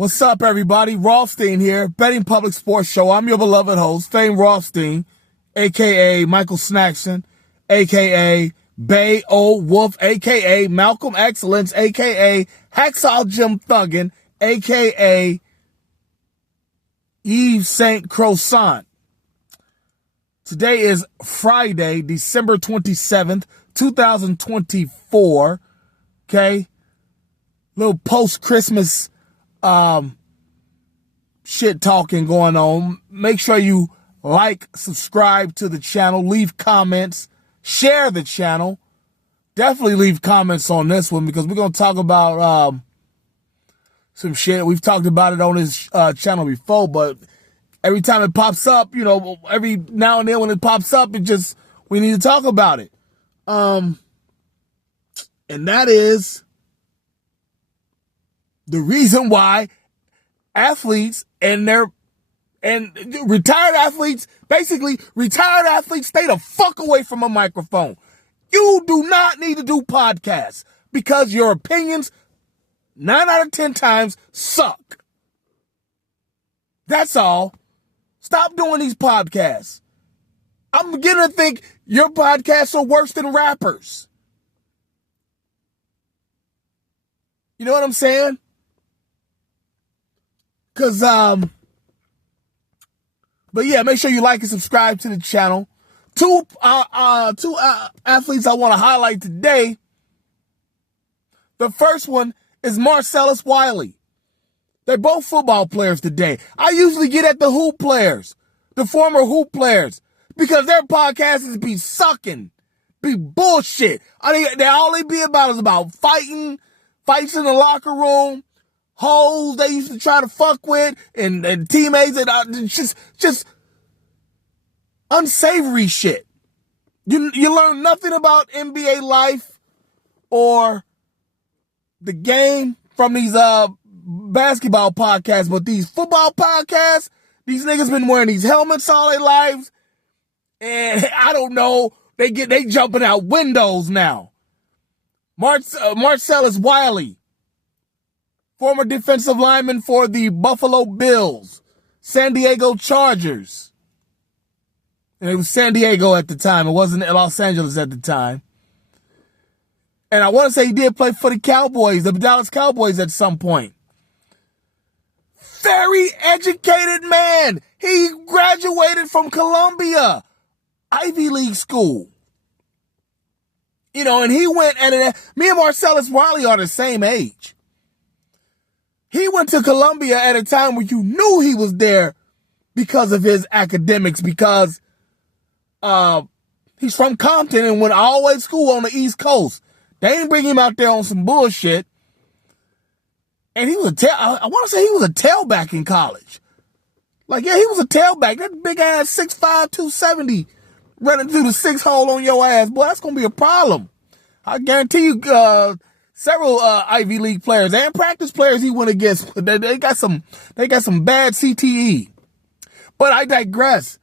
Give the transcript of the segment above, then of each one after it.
What's up, everybody? Rothstein here, Betting Public Sports Show. I'm your beloved host, Fame Rothstein, a.k.a. Michael Snackson, a.k.a. Bay O Wolf, a.k.a. Malcolm Excellence, a.k.a. Hacksaw Jim Thuggin, a.k.a. Yves St. Croissant. Today is Friday, December 27th, 2024. Okay? Little post-Christmas shit talking going on. Make sure you like, subscribe to the channel, leave comments, share the channel. Definitely leave comments on this one because we're going to talk about some shit. We've talked about it on this channel before, but every time it pops up, you know, every now and then when it pops up, we need to talk about it. And that is the reason why athletes and retired athletes, basically retired athletes, stay the fuck away from a microphone. You do not need to do podcasts because your opinions 9 out of 10 times suck. That's all. Stop doing these podcasts. I'm beginning to think your podcasts are worse than rappers. You know what I'm saying? But yeah, make sure you like and subscribe to the channel. Two athletes I want to highlight today. The first one is Marcellus Wiley. They're both football players today. I usually get at the hoop players, the former hoop players, because their podcasts be sucking, be bullshit. All they be about is about fights in the locker room, hoes they used to try to fuck with, and teammates, and just unsavory shit. You learn nothing about NBA life or the game from these basketball podcasts, but these football podcasts, these niggas been wearing these helmets all their lives, and I don't know, they jumping out windows now. Marcellus Wiley, former defensive lineman for the Buffalo Bills, San Diego Chargers. And it was San Diego at the time. It wasn't Los Angeles at the time. And I want to say he did play for the Cowboys, the Dallas Cowboys at some point. Very educated man. He graduated from Columbia, Ivy League school. You know, and he went me and Marcellus Wiley are the same age. He went to Columbia at a time when you knew he was there because of his academics, because he's from Compton and went all the way to school on the East Coast. They didn't bring him out there on some bullshit. And he was I want to say he was a tailback in college. Like, yeah, he was a tailback. That big ass 6'5", 270 running through the 6-hole on your ass. Boy, that's going to be a problem. I guarantee you, several Ivy League players and practice players he went against, they got some bad CTE. But I digress.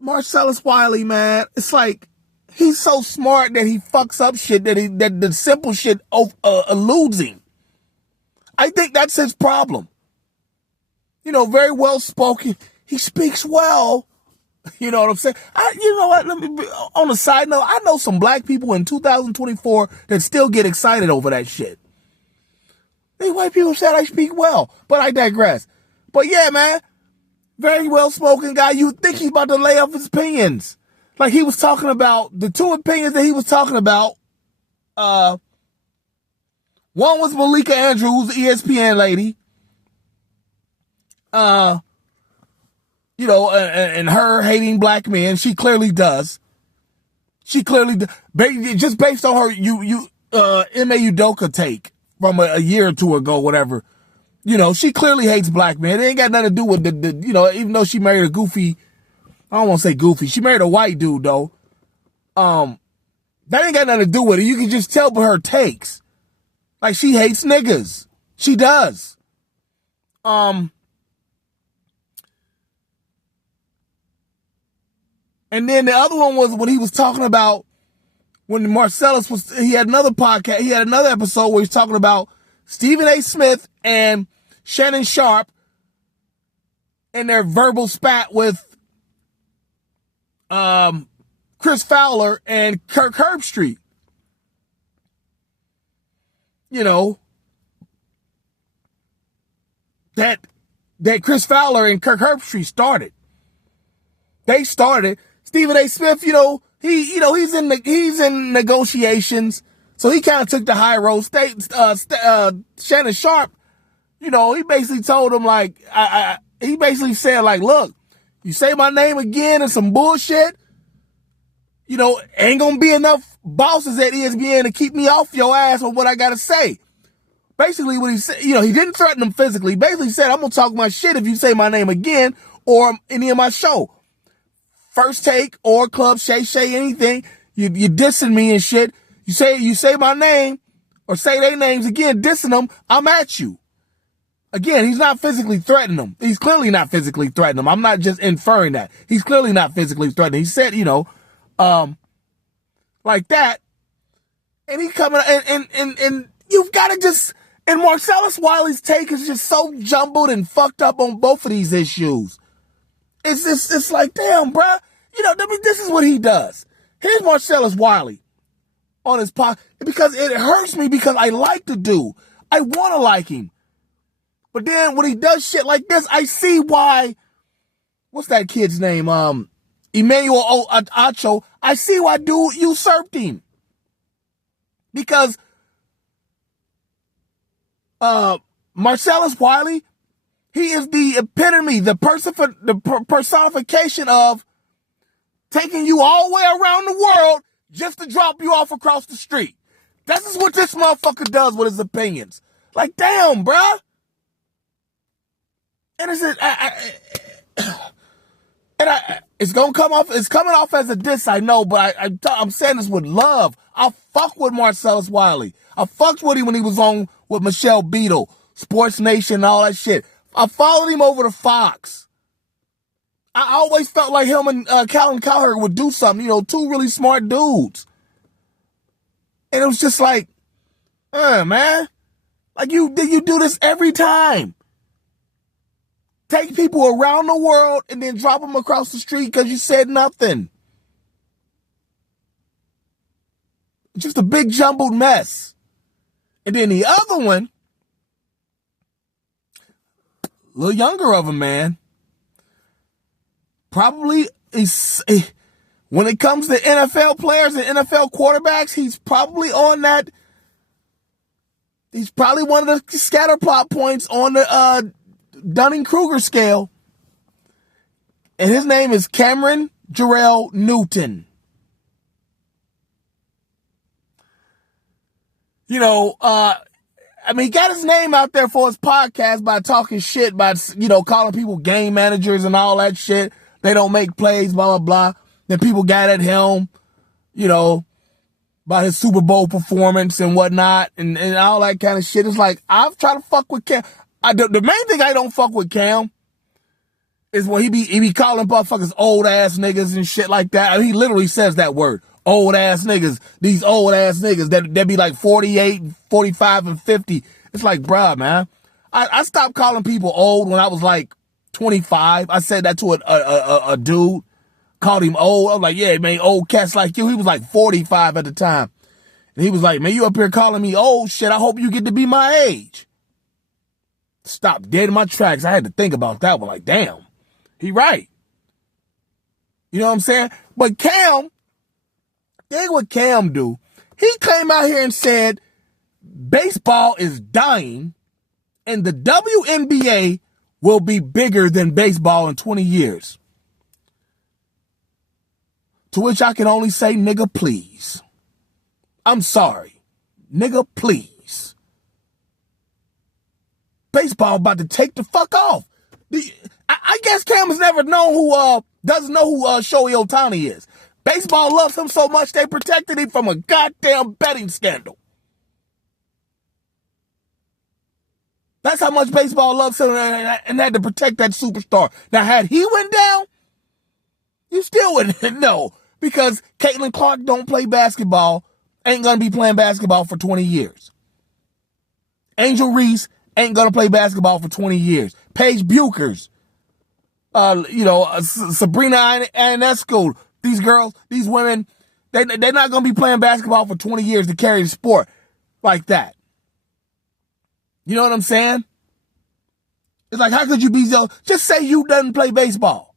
Marcellus Wiley, man, it's like he's so smart that he fucks up shit that the simple shit eludes him. I think that's his problem. You know, very well spoken. He speaks well. You know what I'm saying? You know what? On a side note, I know some black people in 2024 that still get excited over that shit. These white people said I speak well, but I digress. But yeah, man, very well spoken guy. You think he's about to lay off his opinions. Like he was talking about, the two opinions that he was talking about, one was Malika Andrews, the ESPN lady. You know, and her hating black men, she clearly does. She clearly, just based on her, M.A. Udoka take from a year or two ago, whatever. You know, she clearly hates black men. It ain't got nothing to do with the you know, even though she married a goofy, I don't want to say goofy, she married a white dude though. That ain't got nothing to do with it. You can just tell by her takes. Like, she hates niggas. She does. And then the other one was when he was talking about, when Marcellus he had another podcast, he had another episode where he's talking about Stephen A. Smith and Shannon Sharp in their verbal spat with Chris Fowler and Kirk Herbstreit. You know, that Chris Fowler and Kirk Herbstreit started. They started. Stephen A. Smith, he's in negotiations, so he kind of took the high road. Shannon Sharp, he basically told him he basically said look, you say my name again and some bullshit, ain't gonna be enough bosses at ESPN to keep me off your ass with what I gotta say. Basically what he said, he didn't threaten them physically. He basically said, I'm gonna talk my shit if you say my name again or any of my show. First Take or Club Shay Shay, anything, you dissing me and shit. You say my name or say their names again, dissing them, I'm at you. Again, he's not physically threatening them. He's clearly not physically threatening them. I'm not just inferring that. He's clearly not physically threatening. He said, like that. And he coming and you've got to just, and Marcellus Wiley's take is just so jumbled and fucked up on both of these issues. It's like, damn, bruh. This is what he does. Here's Marcellus Wiley on his podcast, because it hurts me because I like the dude. I want to like him. But then when he does shit like this, I see why, what's that kid's name? Emmanuel Acho. I see why dude usurped him. Because Marcellus Wiley, he is the epitome, the personification of taking you all the way around the world just to drop you off across the street. This is what this motherfucker does with his opinions. Like, damn, bruh. And it's gonna come off. It's coming off as a diss, I know, but I'm saying this with love. I fuck with Marcellus Wiley. I fucked with him when he was on with Michelle Beadle, Sports Nation, and all that shit. I followed him over to Fox. I always felt like him and Calvin Cowherd would do something, two really smart dudes. And it was just like, man, like you do this every time. Take people around the world and then drop them across the street because you said nothing. Just a big jumbled mess. And then the other one, a little younger of a man, probably is, when it comes to NFL players and NFL quarterbacks, he's probably on that. He's probably one of the scatter plot points on the Dunning-Kruger scale. And his name is Cameron Jarrell Newton. He got his name out there for his podcast by talking shit, by, calling people game managers and all that shit. They don't make plays, blah, blah, blah. Then people got at him, about his Super Bowl performance and whatnot and all that kind of shit. It's like, I've tried to fuck with Cam. The main thing I don't fuck with Cam is when he be calling motherfuckers old ass niggas and shit like that. I mean, he literally says that word. Old ass niggas. These old ass niggas that be like 48, 45, and 50. It's like, bruh, man. I stopped calling people old when I was like 25. I said that to a dude. Called him old. I was like, yeah, man, old cats like you. He was like 45 at the time. And he was like, man, you up here calling me old? Shit, I hope you get to be my age. Stopped dead in my tracks. I had to think about that one. Like, damn, he right. You know what I'm saying? But Cam, think what Cam do. He came out here and said baseball is dying and the WNBA will be bigger than baseball in 20 years. To which I can only say, nigga, please. I'm sorry. Nigga, please. Baseball about to take the fuck off. I guess Cam has never known doesn't know who Shohei Ohtani is. Baseball loves him so much they protected him from a goddamn betting scandal. That's how much baseball loves him and had to protect that superstar. Now, had he went down, you still wouldn't know. Because Caitlin Clark don't play basketball, ain't going to be playing basketball for 20 years. Angel Reese ain't gonna play basketball for 20 years. Paige Buchers, Sabrina Ionescu, these girls, these women, they're not gonna be playing basketball for 20 years to carry the sport like that. You know what I'm saying? It's like, how could you be so? Just say you didn't play baseball.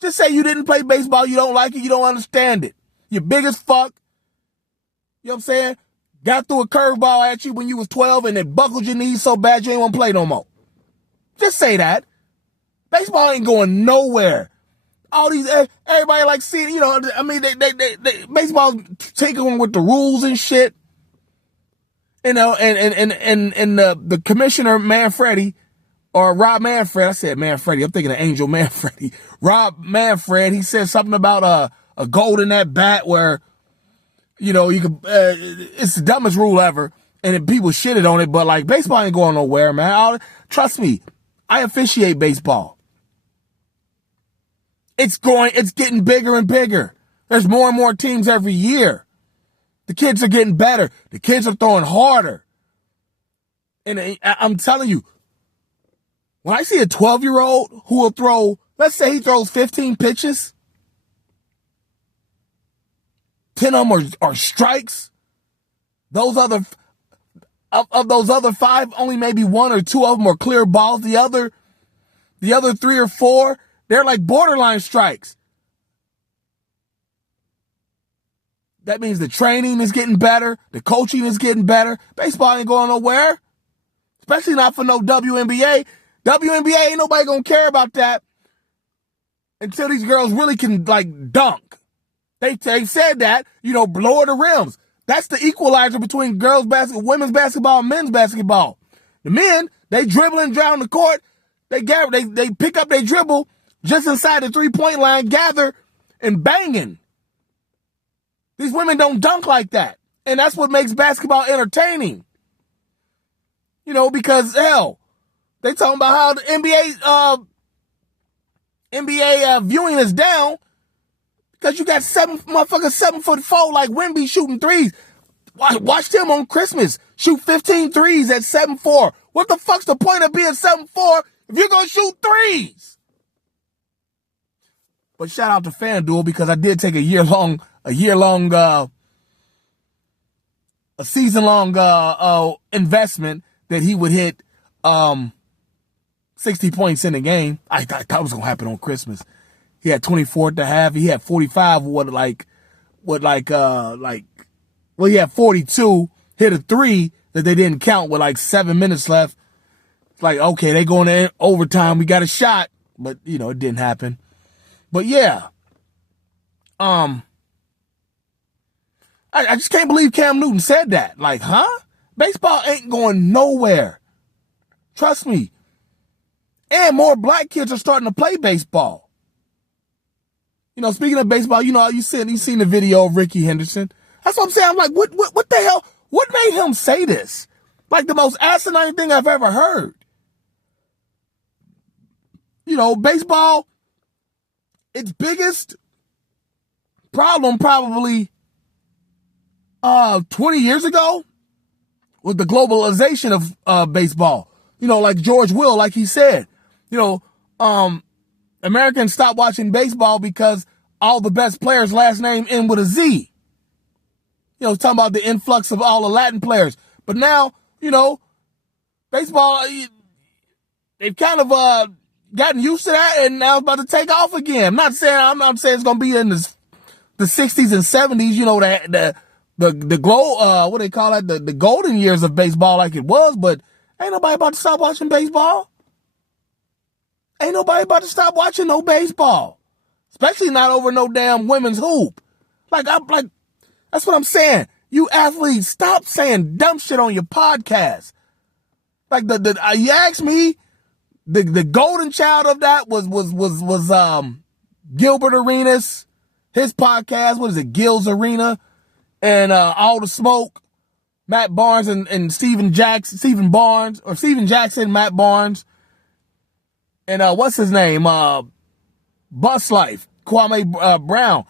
Just say you didn't play baseball, you don't like it, you don't understand it. You're big as fuck. You know what I'm saying? Got through a curveball at you when you was 12 and it buckled your knees so bad you ain't want to play no more. Just say that. Baseball ain't going nowhere. All these, everybody like seeing, they baseball's taking with the rules and shit. And the commissioner, Manfredi, or Rob Manfred, I said Manfredi, I'm thinking of Angel Manfredi. Rob Manfred, he said something about a gold in that bat where, you could, it's the dumbest rule ever, and people shitted on it, but like, baseball ain't going nowhere, man. Trust me, I officiate baseball. It's getting bigger and bigger. There's more and more teams every year. The kids are getting better. The kids are throwing harder. And I'm telling you, when I see a 12-year-old who will throw, let's say he throws 15 pitches, 10 of them are strikes. Those other, of those other 5, only maybe 1 or 2 of them are clear balls. The other 3 or 4, they're like borderline strikes. That means the training is getting better. The coaching is getting better. Baseball ain't going nowhere. Especially not for no WNBA. WNBA ain't nobody gonna care about that until these girls really can like dunk. They said that, lower the rims. That's the equalizer between girls basketball, women's basketball, and men's basketball. The men, they dribble and down the court. They pick up their dribble just inside the 3-point line, gather and banging. These women don't dunk like that. And that's what makes basketball entertaining. Because hell, they talking about how the NBA viewing is down because you got 7'4" like Wemby shooting threes. Watch him on Christmas shoot 15 threes at 7'4". What the fuck's the point of being 7'4" if you're gonna shoot threes? But shout out to FanDuel because I did take a season-long investment that he would hit 60 points in the game. I thought that was gonna happen on Christmas. He had 24 at the half. He had 45. He had 42. Hit a 3 that they didn't count with like 7 minutes left. It's like, okay, they going to overtime. We got a shot, but it didn't happen. But yeah, I just can't believe Cam Newton said that. Like, huh? Baseball ain't going nowhere. Trust me. And more black kids are starting to play baseball. Speaking of baseball, you seen the video of Ricky Henderson. That's what I'm saying. I'm like, what the hell? What made him say this? Like the most asinine thing I've ever heard. Baseball, its biggest problem probably 20 years ago was the globalization of baseball. Like George Will, like he said, Americans stopped watching baseball because all the best players' last name end with a Z. Talking about the influx of all the Latin players. But now, baseball, they've kind of gotten used to that, and now it's about to take off again. I'm not saying it's going to be in the 60s and 70s, the glow, what they call it, the golden years of baseball like it was, but ain't nobody about to stop watching baseball. Ain't nobody about to stop watching no baseball. Especially not over no damn women's hoop. That's what I'm saying. You athletes, stop saying dumb shit on your podcast. Like you asked me, the golden child of that was Gilbert Arenas, his podcast. What is it? Gil's Arena and All the Smoke. Matt Barnes and Stephen Jackson, Matt Barnes. And what's his name? Bus Life, Kwame Brown.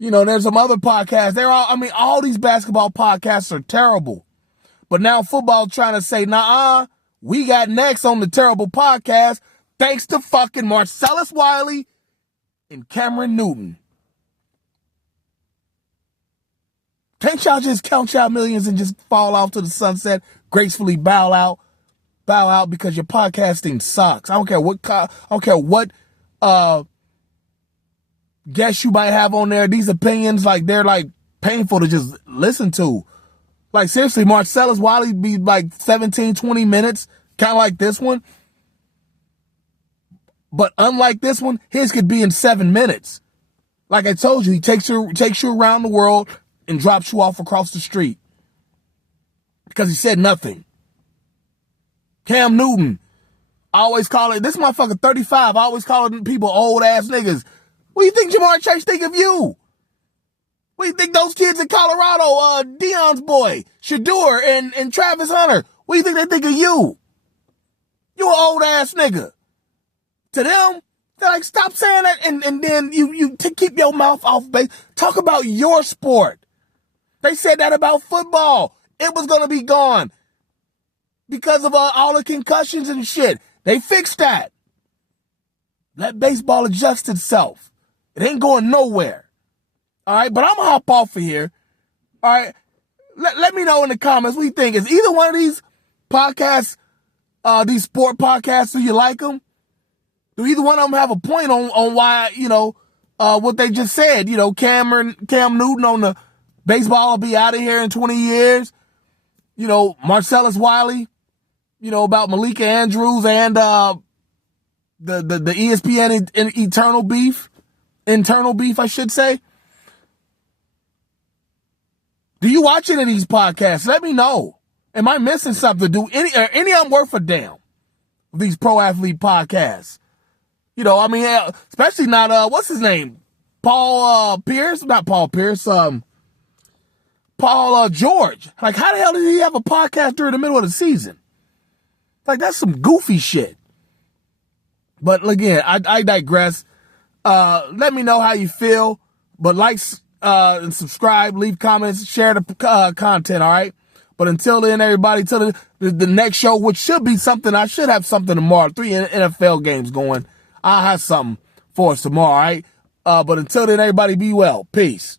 There's some other podcasts. All these basketball podcasts are terrible. But now football trying to say, nah, we got next on the terrible podcast, thanks to fucking Marcellus Wiley and Cameron Newton. Can't y'all just count y'all millions and just fall off to the sunset, gracefully bow out because your podcasting sucks? I don't care what guests you might have on there. These opinions, like, they're like painful to just listen to. Like, seriously, Marcellus Wiley be like 17, 20 minutes, kind of like this one. But unlike this one, his could be in 7 minutes. Like I told you, he takes you around the world and drops you off across the street because he said nothing. Cam Newton, I always call it, this motherfucker 35, I always calling people old ass niggas. What do you think Jamar Chase think of you? What do you think those kids in Colorado, Deion's boy, Shador and Travis Hunter, what do you think they think of you? You an old ass nigga. To them, they're like, stop saying that, and then you keep your mouth off base. Talk about your sport. They said that about football. It was going to be gone because of all the concussions and shit. They fixed that. Let baseball adjust itself. It ain't going nowhere. All right, but I'm going to hop off of here. All right, let me know in the comments what you think. Is either one of these podcasts, these sport podcasts, do you like them? Do either one of them have a point on why, what they just said? Cam Newton on the baseball will be out of here in 20 years. Marcellus Wiley, about Malika Andrews and the ESPN internal beef, I should say. Do you watch any of these podcasts? Let me know. Am I missing something? Do any of them worth a damn? These pro athlete podcasts. Especially not, what's his name? Paul Pierce? Not Paul Pierce. Paul George. Like, how the hell did he have a podcast during the middle of the season? Like, that's some goofy shit. But again, I digress. Let me know how you feel. But like and subscribe, leave comments, share the content, all right? But until then, everybody, till the next show, which should be something, I should have something tomorrow. 3 NFL games going. I'll have something for us tomorrow, all right? But until then, everybody, be well. Peace.